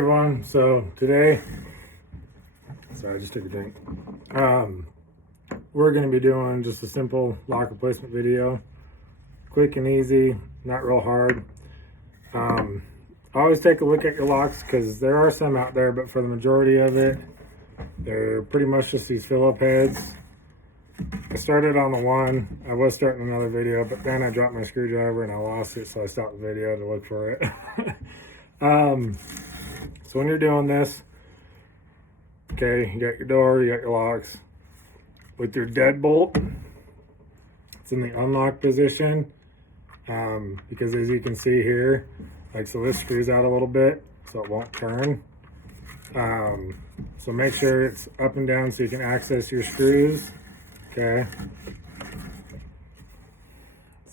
Everyone, so today, sorry, I just took a drink. We're going to be doing just a simple lock replacement video, quick and easy, not real hard. Always take a look at your locks because there are some out there, but for the majority of it, they're pretty much just these Phillip heads. I started on the one. I was starting another video, but then I dropped my screwdriver and I lost it, so I stopped the video to look for it. So when you're doing this, okay, you got your door, you got your locks. With your deadbolt, it's in the unlock position, because as you can see here, like, so this screws out a little bit, so it won't turn. So make sure it's up and down so you can access your screws, okay?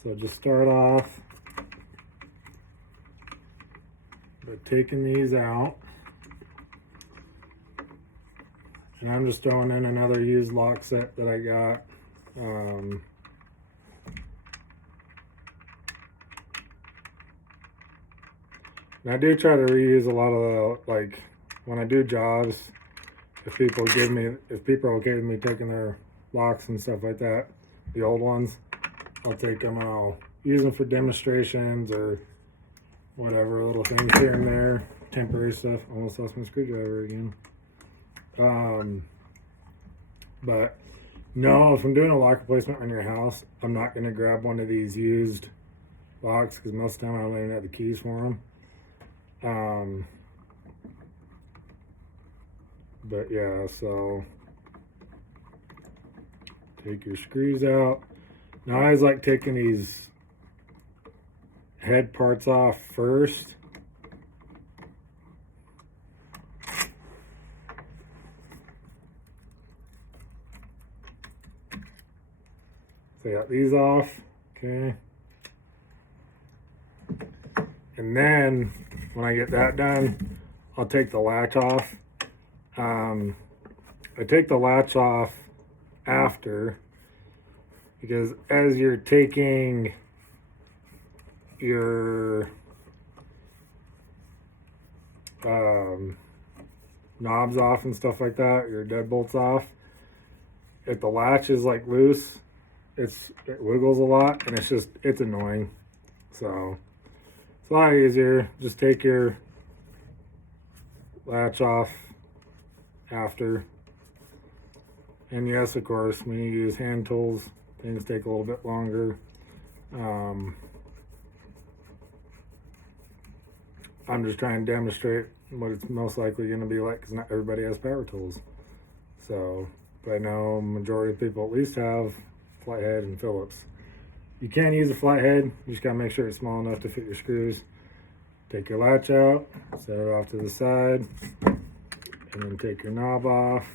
So just start off by taking these out. And I'm just throwing in another used lock set that I got. And I do try to reuse a lot of the, like, when I do jobs, if people are okay with me taking their locks and stuff like that, the old ones, I'll take them and I'll use them for demonstrations or whatever, little things here and there, temporary stuff. Almost lost my screwdriver again. But no, if I'm doing a lock replacement on your house, I'm not going to grab one of these used locks because most of the time I don't even have the keys for them. But yeah, so take your screws out. Now I always like taking these head parts off first. So I got these off, okay. And then when I get that done, I'll take the latch off. I take the latch off after, because as you're taking your knobs off and stuff like that, your deadbolts off, if the latch is like loose, it wiggles a lot and it's annoying. So it's a lot easier. Just take your latch off after. And yes, of course, when you use hand tools, things take a little bit longer. I'm just trying to demonstrate what it's most likely going to be like because not everybody has power tools. So, but I know majority of people at least have flathead and Phillips. You can use a flathead, you just got to make sure it's small enough to fit your screws. Take your latch out, set it off to the side, and then take your knob off.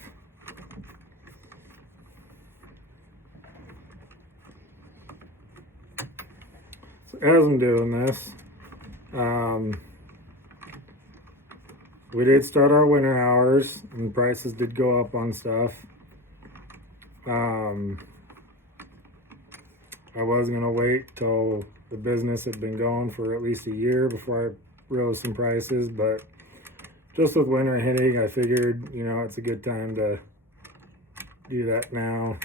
So as I'm doing this, we did start our winter hours and prices did go up on stuff. I was going to wait till the business had been going for at least a year before I rose some prices, but just with winter hitting, I figured, it's a good time to do that now.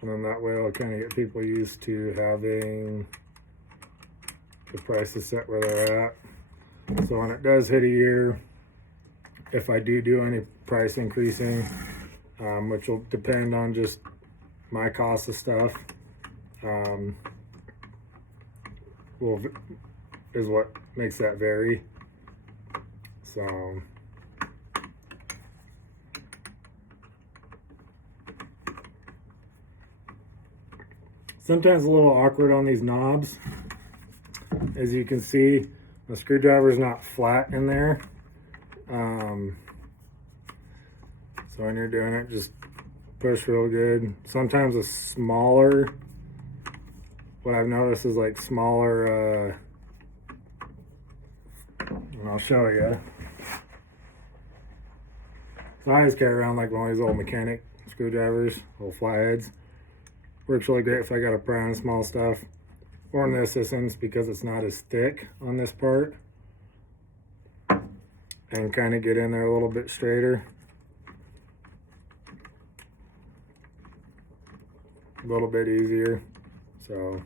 And then that way I'll kind of get people used to having the prices set where they're at. So when it does hit a year, if I do any price increasing, which will depend on just my cost of stuff, is what makes that vary. So sometimes a little awkward on these knobs. As you can see, the screwdriver is not flat in there. So when you're doing it, just push real good. Sometimes a smaller, what I've noticed is like smaller, and I'll show you. So I always carry around like one of these old mechanic screwdrivers, little flatheads. Works really great if I got to pry on small stuff. Or in this instance, because it's not as thick on this part. and kind of get in there a little bit straighter. A little bit easier. So,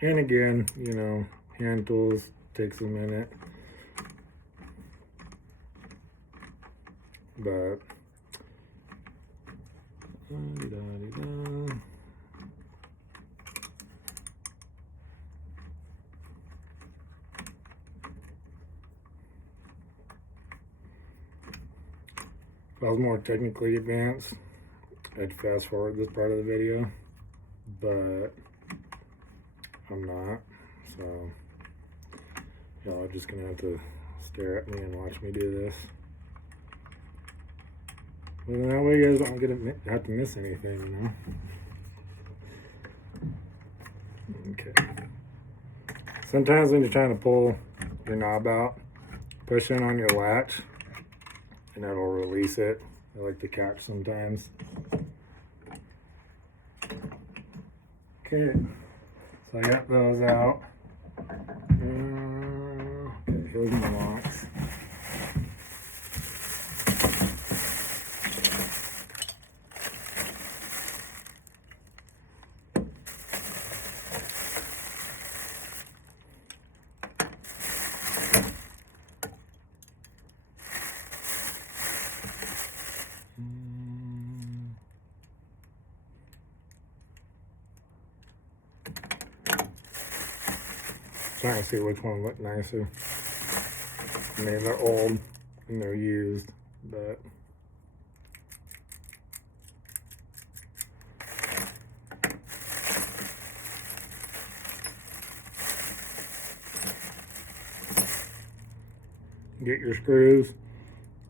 and again, you know, hand tools takes a minute, but if I was more technically advanced, I'd fast forward this part of the video, but I'm not, so y'all are just gonna have to stare at me and watch me do this. Well, that way you guys don't have to miss anything, you know? Okay. Sometimes when you're trying to pull your knob out, push in on your latch and that'll release it. I like to catch sometimes. Okay, so I got those out. Okay, here's my locks. Trying to see which one looked nicer. I mean, they're old and they're used, but get your screws.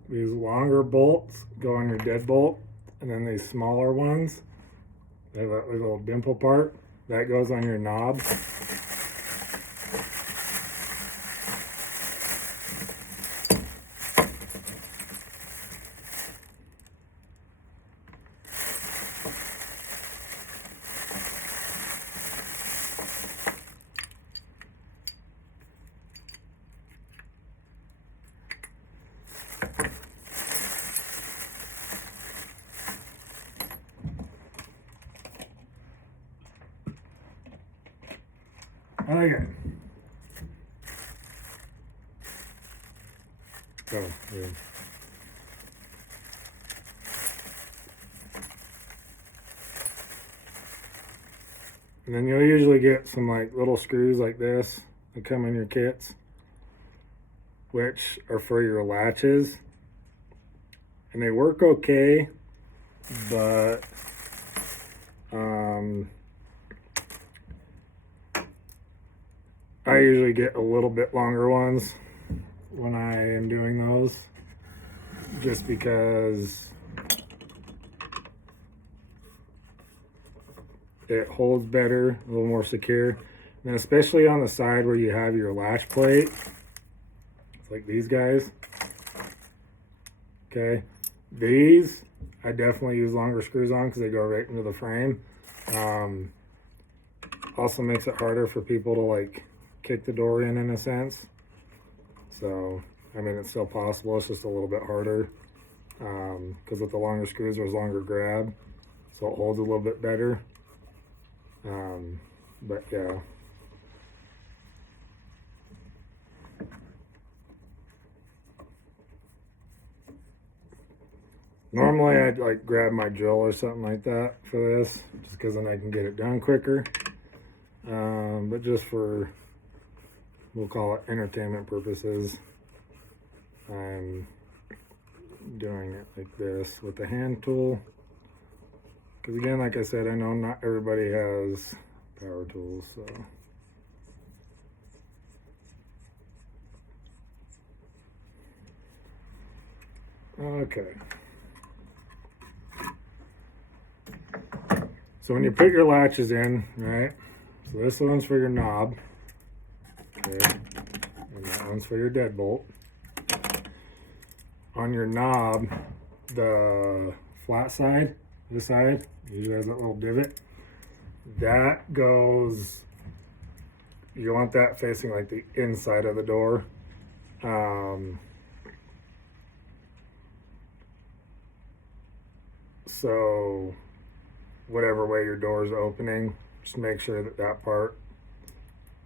These longer bolts go on your deadbolt, and then these smaller ones, they have a little dimple part that goes on your knob. Okay. Oh, yeah. And then you'll usually get some like little screws like this that come in your kits, which are for your latches. And they work okay, but I usually get a little bit longer ones when I am doing those, just because it holds better, a little more secure. And especially on the side where you have your latch plate, like these guys. Okay, these I definitely use longer screws on because they go right into the frame. Also makes it harder for people to like kick the door in a sense. So, I mean, it's still possible, it's just a little bit harder. Because with the longer screws, there's longer grab, so it holds a little bit better. But yeah. Normally I'd like grab my drill or something like that for this, just because then I can get it done quicker. But just for, we'll call it entertainment purposes, I'm doing it like this with the hand tool. Because again, like I said, I know not everybody has power tools, so. Okay. So when you put your latches in, right? So this one's for your knob, okay, and that one's for your deadbolt. On your knob, the flat side, this side, usually has that little divot. That goes, you want that facing like the inside of the door. So whatever way your door is opening, just make sure that that part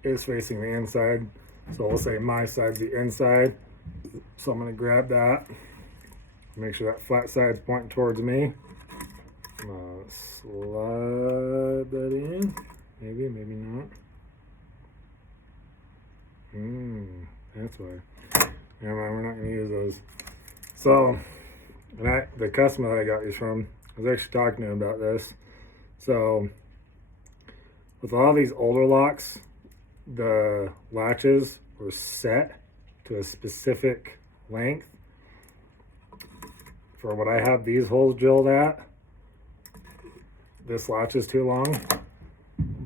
is facing the inside. So we'll say my side's the inside. So I'm going to grab that. Make sure that flat side's pointing towards me. I'm going to slide that in. Maybe, maybe not. That's why. Never mind, we're not going to use those. So, the customer that I got these from, I was actually talking to him about this. So, with all these older locks, the latches were set to a specific length. For what I have these holes drilled at, this latch is too long,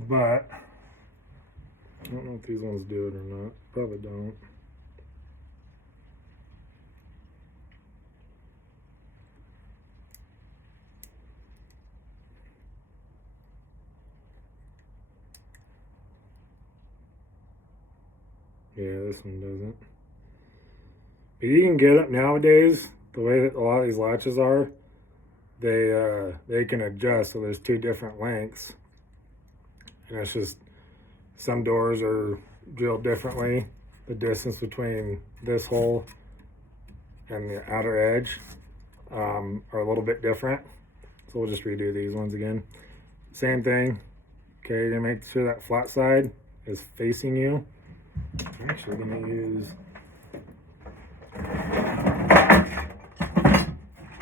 but I don't know if these ones do it or not. Probably don't. Yeah, this one doesn't. But you can get it nowadays, the way that a lot of these latches are, they can adjust, so there's two different lengths. And it's just, some doors are drilled differently. The distance between this hole and the outer edge are a little bit different. So we'll just redo these ones again. Same thing. Okay, you're gonna make sure that flat side is facing you. I'm actually gonna use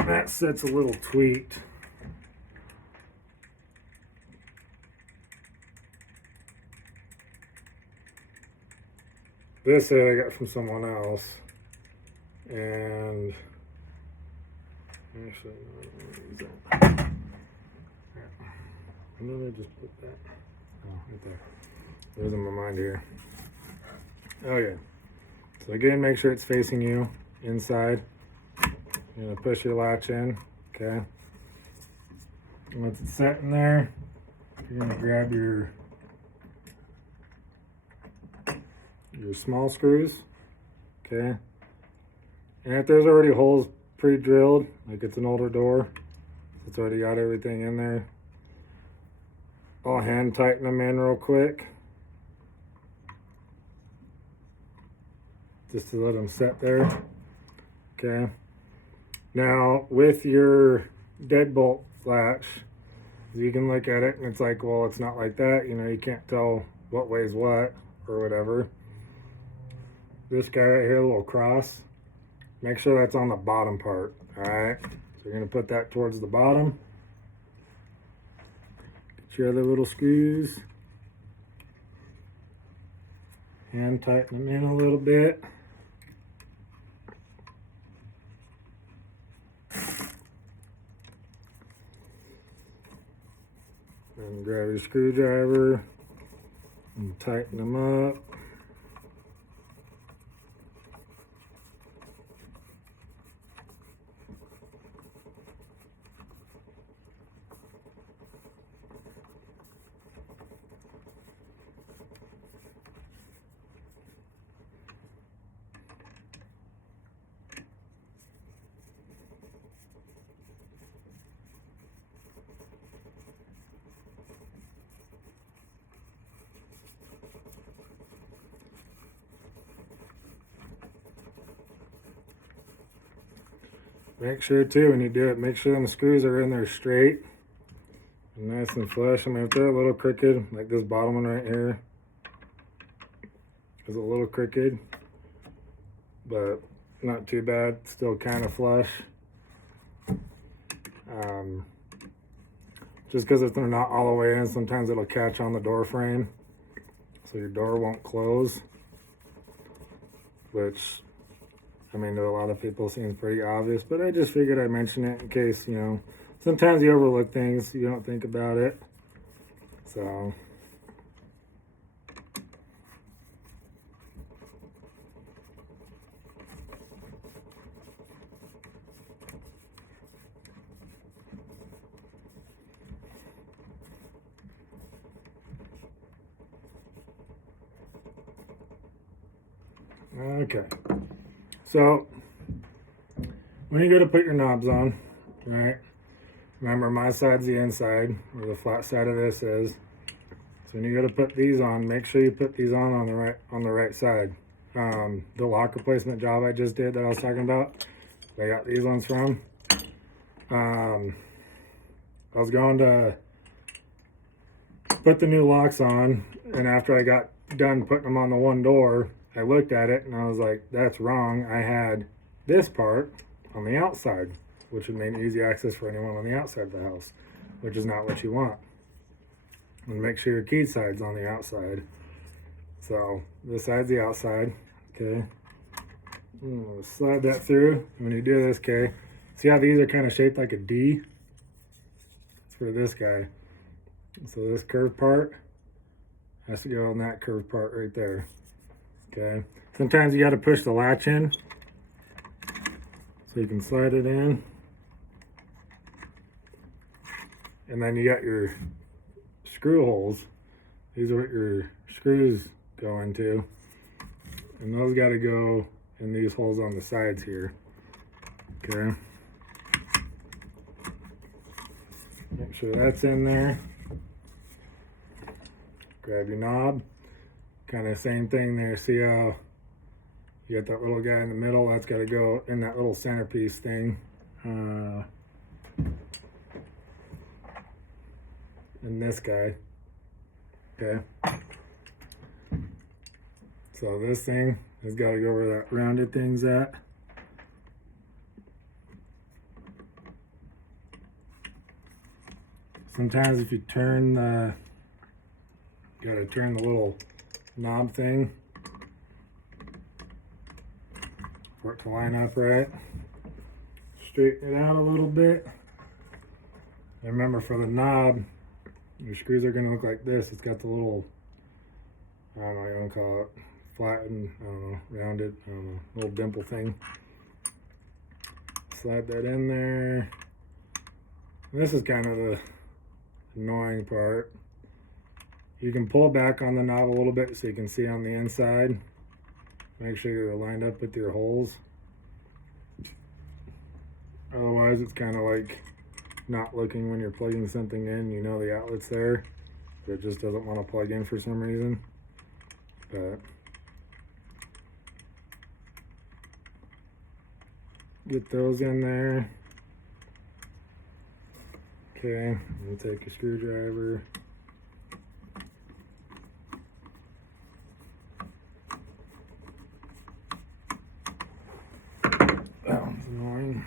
that set's a little tweaked. This set I got from someone else, and actually, I'm gonna just put that. Oh, right there. Losing my mind here. Okay. So again, make sure it's facing you inside. You're gonna push your latch in. Okay. Once it's set in there, you're gonna grab your small screws. Okay. And if there's already holes pre-drilled, like it's an older door, it's already got everything in there, I'll hand tighten them in real quick, just to let them set there. Okay. Now with your deadbolt latch, you can look at it and it's like, well, it's not like that. You know, you can't tell what weighs what or whatever. This guy right here, a little cross, make sure that's on the bottom part. All right. So you're gonna put that towards the bottom. Get your other little screws. Hand tighten them in a little bit. And grab your screwdriver and tighten them up. Make sure too, when you do it, make sure the screws are in there straight and nice and flush. I mean, if they're a little crooked, like this bottom one right here is a little crooked, but not too bad, still kind of flush. Just because if they're not all the way in, sometimes it'll catch on the door frame, so your door won't close, which, I mean, to a lot of people seems pretty obvious, but I just figured I'd mention it in case, you know, sometimes you overlook things, you don't think about it. So, okay. So when you go to put your knobs on, right? Remember, my side's the inside, where the flat side of this is. So when you go to put these on, make sure you put these on the right side. The lock replacement job I just did that I was talking about, I got these ones from. I was going to put the new locks on, and after I got done putting them on the one door, I looked at it and I was like, that's wrong. I had this part on the outside, which would mean easy access for anyone on the outside of the house, which is not what you want. And make sure your key side's on the outside. So this side's the outside, okay? Slide that through. When you do this, okay, see how these are kind of shaped like a D? It's for this guy. So this curved part has to go on that curved part right there, okay? Sometimes you got to push the latch in so you can slide it in. And then you got your screw holes. These are what your screws go into. And those got to go in these holes on the sides here. Okay. Make sure that's in there. Grab your knob. Kind of same thing there. See how you got that little guy in the middle? That's got to go in that little centerpiece thing. And this guy. Okay. So this thing has got to go where that rounded thing's at. Sometimes if you turn the, you gotta turn the little knob thing for it to line up right. Straighten it out a little bit. And remember, for the knob, your screws are gonna look like this. It's got the little, I don't know what you want to call it, flattened, I don't know, rounded, I don't know, little dimple thing. Slide that in there. And this is kind of the annoying part. You can pull back on the knob a little bit so you can see on the inside. Make sure you're lined up with your holes. Otherwise, it's kind of like not looking when you're plugging something in. You know the outlet's there, but it just doesn't want to plug in for some reason. But get those in there. Okay, and take a screwdriver. That one's annoying.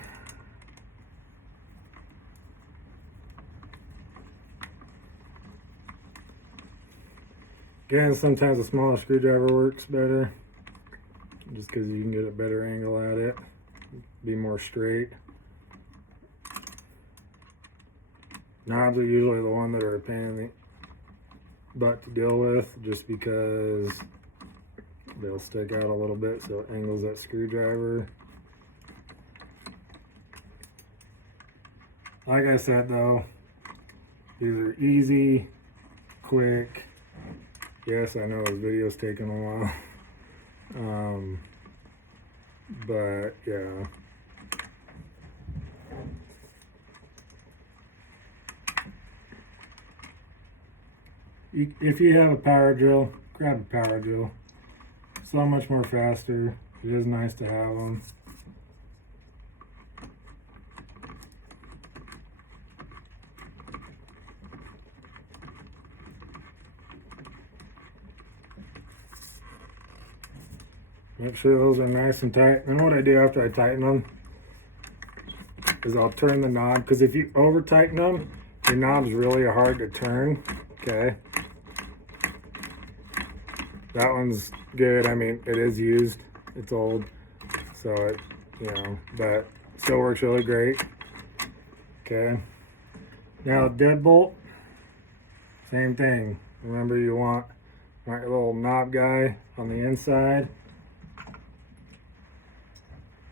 Again, sometimes a smaller screwdriver works better, just because you can get a better angle at it, be more straight. Knobs are usually the one that are a pain in the butt to deal with, just because they'll stick out a little bit, so it angles that screwdriver. Like I said though, these are easy, quick. Yes, I know this video's taking a while. But yeah. If you have a power drill, grab a power drill. So much more faster. It is nice to have them. Make sure those are nice and tight. And what I do after I tighten them is I'll turn the knob, because if you over tighten them, your knob's really hard to turn. Okay. That one's good. I mean, it is used. It's old. So it, you know, but still works really great. Okay. Now deadbolt, same thing. Remember, you want your little knob guy on the inside.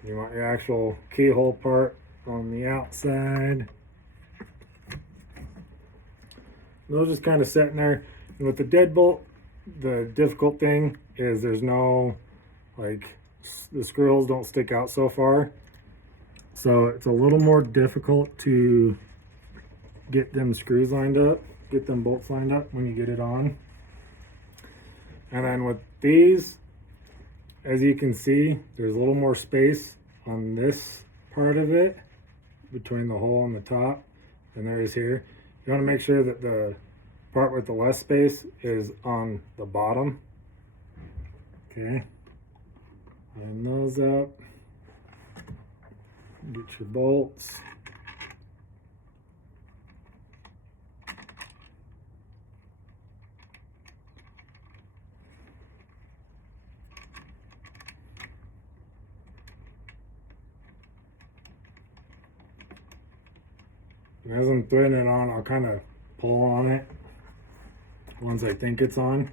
You want your actual keyhole part on the outside. Those just kind of sitting there. And with the deadbolt, the difficult thing is there's no like the screw holes don't stick out so far. So it's a little more difficult to get them screws lined up, get them bolts lined up when you get it on. And then with these, as you can see, there's a little more space on this part of it between the hole and the top than there is here. You want to make sure that the part with the less space is on the bottom. Okay, line those up, get your bolts. And as I'm threading it on, I'll kind of pull on it once I think it's on,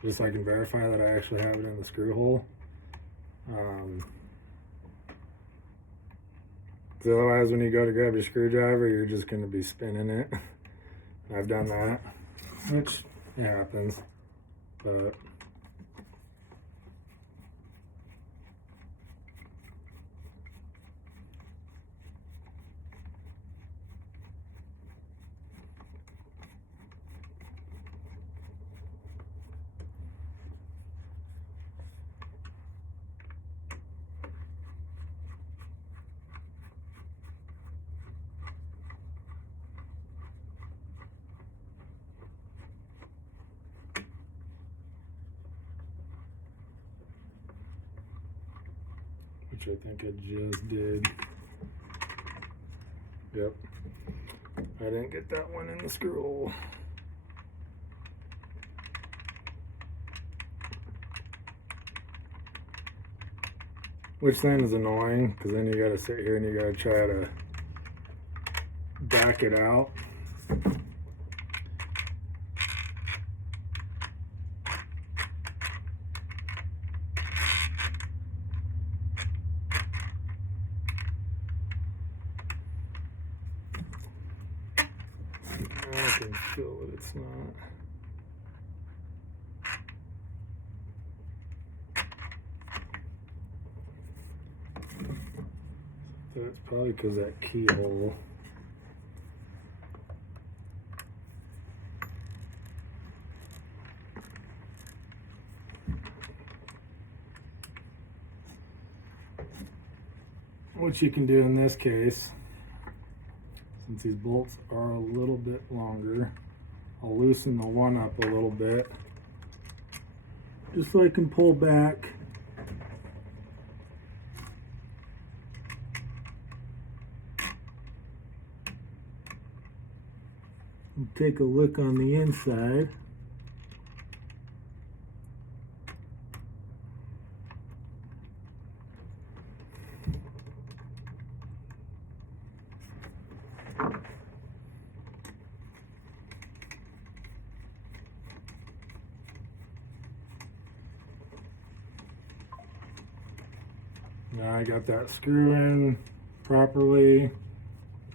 just so I can verify that I actually have it in the screw hole. Because otherwise, when you go to grab your screwdriver, you're just going to be spinning it. I've done that, which happens, but which I think I just did. Yep. I didn't get that one in the screw hole. Which then is annoying, because then you gotta sit here and you gotta try to back it out. I can feel that it's not. That's probably because that keyhole. What you can do in this case, since these bolts are a little bit longer, I'll loosen the one up a little bit, just so I can pull back. And take a look on the inside. Now I got that screw in properly.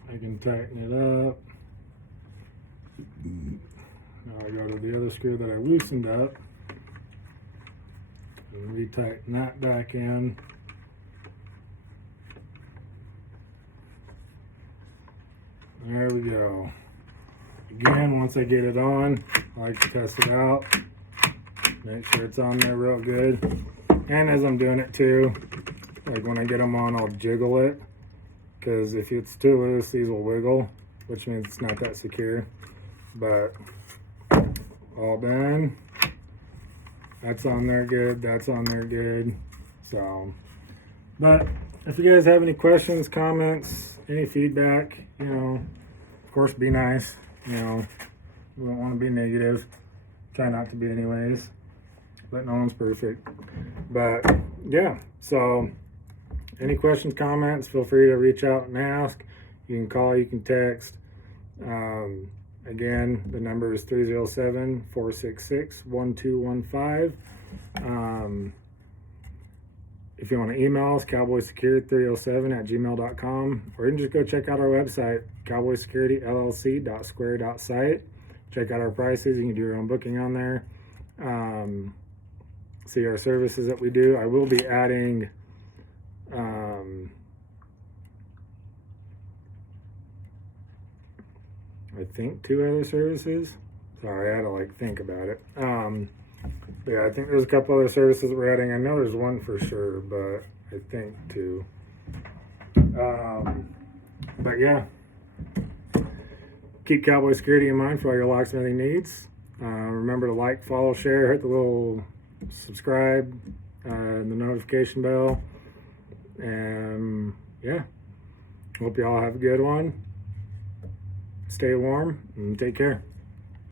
I can tighten it up. Now I go to the other screw that I loosened up and retighten that back in. There we go. Again, once I get it on, I like to test it out. Make sure it's on there real good. And as I'm doing it too, like when I get them on, I'll jiggle it. Because if it's too loose, these will wiggle, which means it's not that secure. But all done. That's on there good. That's on there good. So, but if you guys have any questions, comments, any feedback, you know, of course, be nice. You know, we don't want to be negative. Try not to be anyways. But no one's perfect. But yeah, so any questions, comments, feel free to reach out and ask. You can call, you can text. Again, the number is 307-466-1215. If you want to email us, cowboysecurity307@gmail.com, or you can just go check out our website, cowboysecurityllc.square.site. Check out our prices. You can do your own booking on there. see our services that we do. I will be adding I think 2 other services. Sorry, I had to like think about it. But yeah, I think there's a couple other services we're adding. I know there's one for sure, but I think 2. But yeah, keep Cowboy Security in mind for all your locksmithing needs. Remember to like, follow, share, hit the little subscribe, and the notification bell. And yeah, hope you all have a good one. Stay warm and take care.